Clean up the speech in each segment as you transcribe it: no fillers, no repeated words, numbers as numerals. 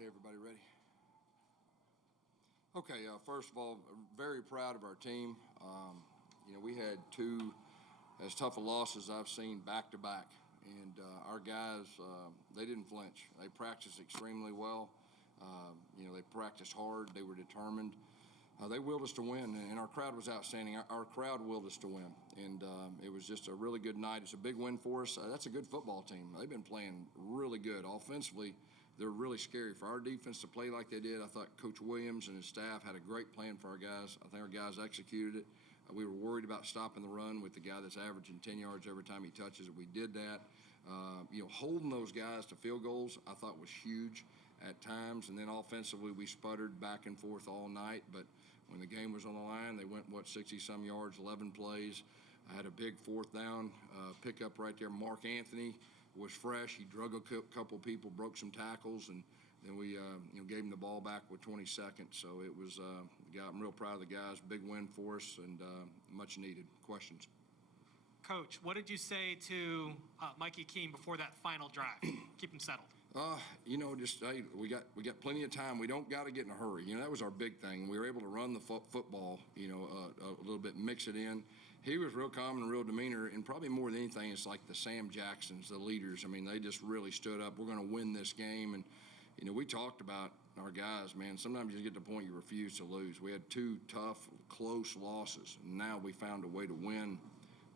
Okay, everybody ready? Okay, first of all, very proud of our team. We had two as tough a losses I've seen back to back, and our guys, they didn't flinch. They practiced extremely well. They practiced hard. They were determined. They willed us to win, and our crowd was outstanding. Our crowd willed us to win, and it was just a really good night. It's a big win for us. That's a good football team. They've been playing really good. Offensively, they're really scary. For our defense to play like they did, I thought Coach Williams and his staff had a great plan for our guys. I think our guys executed it. We were worried about stopping the run with the guy that's averaging 10 yards every time he touches it. We did that. Holding those guys to field goals, I thought was huge at times. And then offensively, we sputtered back and forth all night. But when the game was on the line, they went, 60-some yards, 11 plays. I had a big fourth down pickup right there. Mark Anthony was fresh. He drug a couple people, broke some tackles, and then we gave him the ball back with 20 seconds. So it was, I'm real proud of the guys. Big win for us and much needed. Questions? Coach, what did you say to Mikey Keene before that final drive? Keep him settled. Hey, we got plenty of time. We don't got to get in a hurry. That was our big thing. We were able to run the football, a little bit, mix it in. He was real calm and real demeanor, and probably more than anything, it's like the Sam Jacksons, the leaders. I mean, they just really stood up. We're going to win this game, and we talked about our guys, man. Sometimes you get to the point you refuse to lose. We had two tough, close losses, and now we found a way to win.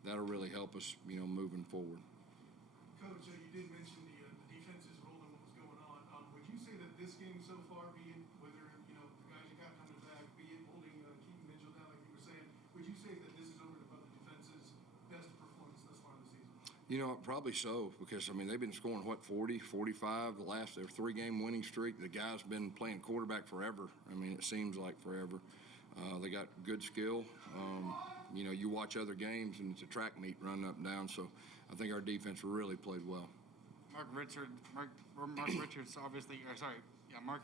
That'll really help us, moving forward. Coach, you did mention the defense's role in what was going on. Would you say that this game so far, be it whether the guys you got coming back, be it holding Keaton Mitchell down like you were saying, would you say that this is over and above the defense's best performance thus far in the season? Probably so, because they've been scoring 40, 45 their 3-game winning streak. The guy's been playing quarterback forever. It seems like forever. They got good skill. You watch other games and it's a track meet running up and down. So I think our defense really played well. Mark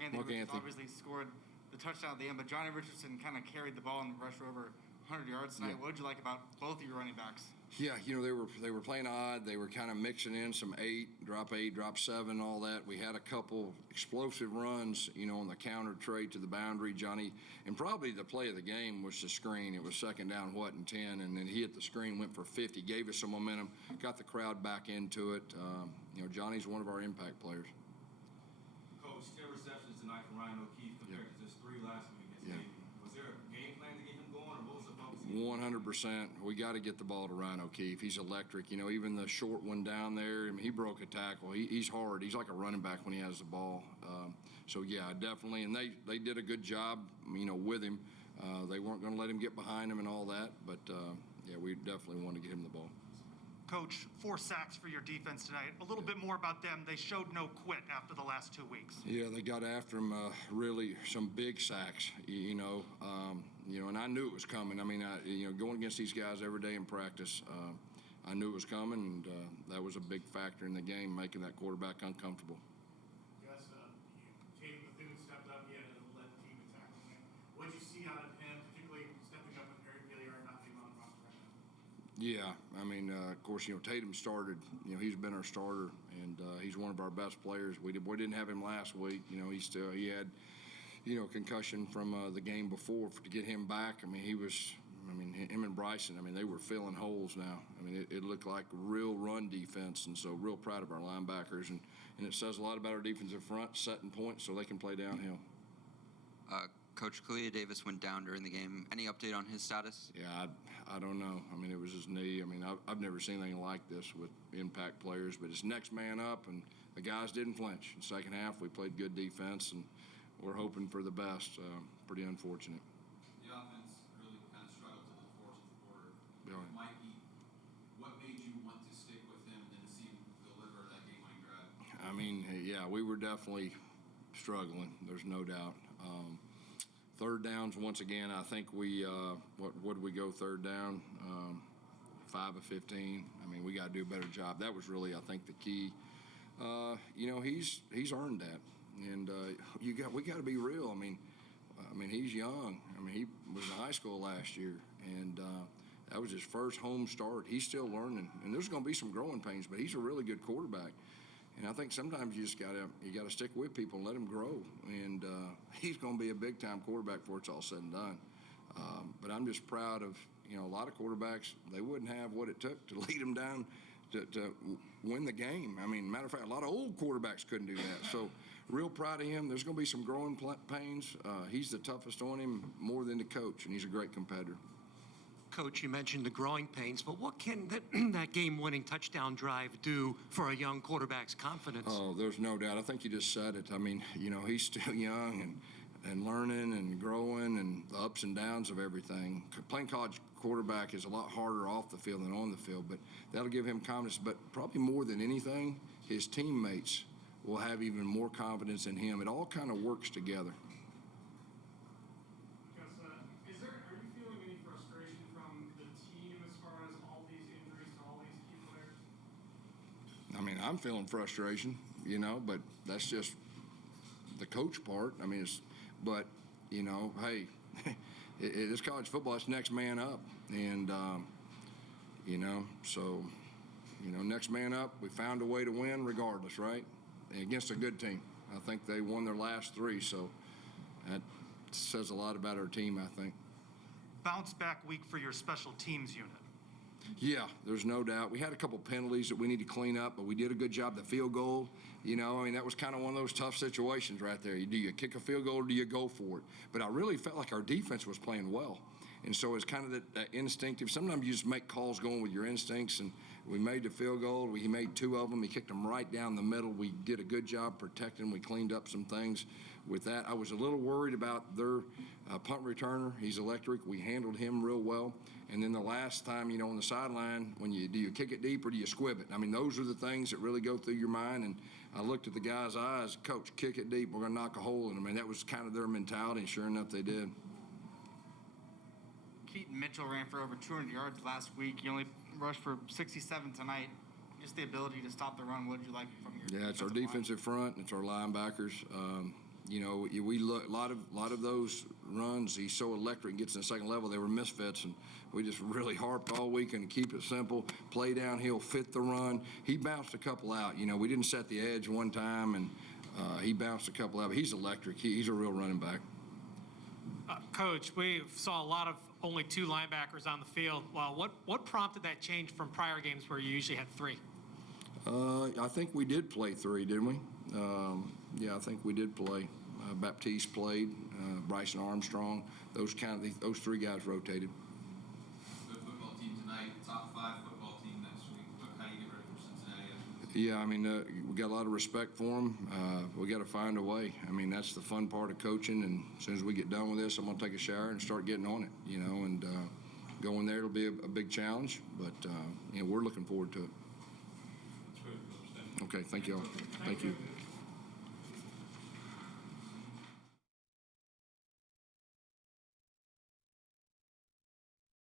Anthony obviously scored the touchdown at the end, but Johnny Richardson kind of carried the ball and rushed for over 100 yards tonight. Yeah. What did you like about both of your running backs? Yeah, they were playing odd. They were kind of mixing in some 8, drop 7, all that. We had a couple explosive runs, on the counter trade to the boundary. Johnny, and probably the play of the game was the screen. It was second down, and 10, and then he hit the screen, went for 50, gave us some momentum, got the crowd back into it. Johnny's one of our impact players. Coach, 10 receptions tonight from Ryan O'Keefe compared to just 3 last week against Navy. Was there a game plan to get him going, or what was the focus? 100%. We got to get the ball to Ryan O'Keefe. He's electric. Even the short one down there, he broke a tackle. He's hard. He's like a running back when he has the ball. Yeah, definitely. And they did a good job, with him. They weren't going to let him get behind him and all that. But, we definitely wanted to get him the ball. Coach, 4 sacks for your defense tonight. A little bit more about them. They showed no quit after the last 2 weeks. Yeah, they got after him really some big sacks, and I knew it was coming. Going against these guys every day in practice, I knew it was coming, and that was a big factor in the game, making that quarterback uncomfortable. Gus, Tatum Bethune stepped up. He had to let the team attack him. What did you see out of him, particularly stepping up with Eric Gilliard not being on the roster right now? Yeah, of course, Tatum started. He's been our starter, and he's one of our best players. We didn't have him last week. He had, concussion from the game before. To get him back, him and Bryson, they were filling holes now. It looked like real run defense, and so real proud of our linebackers, and it says a lot about our defensive front, setting points so they can play downhill. Coach Kalia Davis went down during the game. Any update on his status? Yeah, I don't know. It was his knee. I've never seen anything like this with impact players, but it's next man up, and the guys didn't flinch. In the second half, we played good defense, and we're hoping for the best. Pretty unfortunate. The offense really kind of struggled to the fourth quarter. Yeah. Mikey, what made you want to stick with him and then see him deliver that game-winning drive? We were definitely struggling. There's no doubt. Third downs, once again, I think we, what did we go third down? 5 of 15. We got to do a better job. That was really, I think, the key. He's earned that. And we got to be real. He's young. He was in high school last year. And that was his first home start. He's still learning. And there's going to be some growing pains, but he's a really good quarterback. And I think sometimes you gotta stick with people and let them grow. And he's going to be a big-time quarterback before it's all said and done. But I'm just proud of, a lot of quarterbacks, they wouldn't have what it took to lead them down to win the game. I mean, matter of fact, a lot of old quarterbacks couldn't do that. So real proud of him. There's going to be some growing pains. He's the toughest on him more than the coach, and he's a great competitor. Coach, you mentioned the growing pains, but what can that game-winning touchdown drive do for a young quarterback's confidence? Oh, there's no doubt. I think you just said it. I mean, he's still young and learning and growing and the ups and downs of everything. Playing college quarterback is a lot harder off the field than on the field, but that'll give him confidence. But probably more than anything, his teammates will have even more confidence in him. It all kind of works together. Are you feeling any frustration from the team as far as all these injuries to all these key players? I mean, I'm feeling frustration, but that's just the coach part. I mean, hey, it's college football. It's next man up. And, next man up, we found a way to win regardless, right? Against a good team. I think they won their last 3, so that says a lot about our team, I think. Bounce back week for your special teams unit. Yeah, there's no doubt. We had a couple penalties that we need to clean up, but we did a good job. The field goal, that was kind of one of those tough situations right there. Do you kick a field goal or do you go for it? But I really felt like our defense was playing well. And so it's kind of that instinctive. Sometimes you just make calls going with your instincts, and we made the field goal. He made 2 of them. He kicked them right down the middle. We did a good job protecting. We cleaned up some things with that. I was a little worried about their punt returner. He's electric. We handled him real well. And then the last time, on the sideline, do you kick it deep or do you squib it? I mean, those are the things that really go through your mind. And I looked at the guy's eyes, Coach, kick it deep. We're going to knock a hole in them. And that was kind of their mentality, and sure enough, they did. Keaton Mitchell ran for over 200 yards last week. He only rushed for 67 tonight. Just the ability to stop the run. What did you like from your? Yeah, it's our defensive front. It's our linebackers. We look a lot of those runs. He's so electric and gets in the second level. They were misfits, and we just really harped all weekend to keep it simple. Play downhill, fit the run. He bounced a couple out. We didn't set the edge one time, and he bounced a couple out. But he's electric. He's a real running back. Coach, we saw a lot of only 2 linebackers on the field. Well, what prompted that change from prior games where you usually had 3? I think we did play 3, didn't we? Yeah, I think we did play. Baptiste played, Bryson Armstrong. Those 3 guys rotated. Good football team tonight, top 5 football team next week. How do you get ready for Cincinnati? Yeah, I mean, we got a lot of respect for them. We got to find a way. I mean, that's the fun part of coaching. And as soon as we get done with this, I'm going to take a shower and start getting on it, and going there, it'll be a big challenge. But, we're looking forward to it. That's great, Coach. Thank you. Okay, thank you all. Thank you.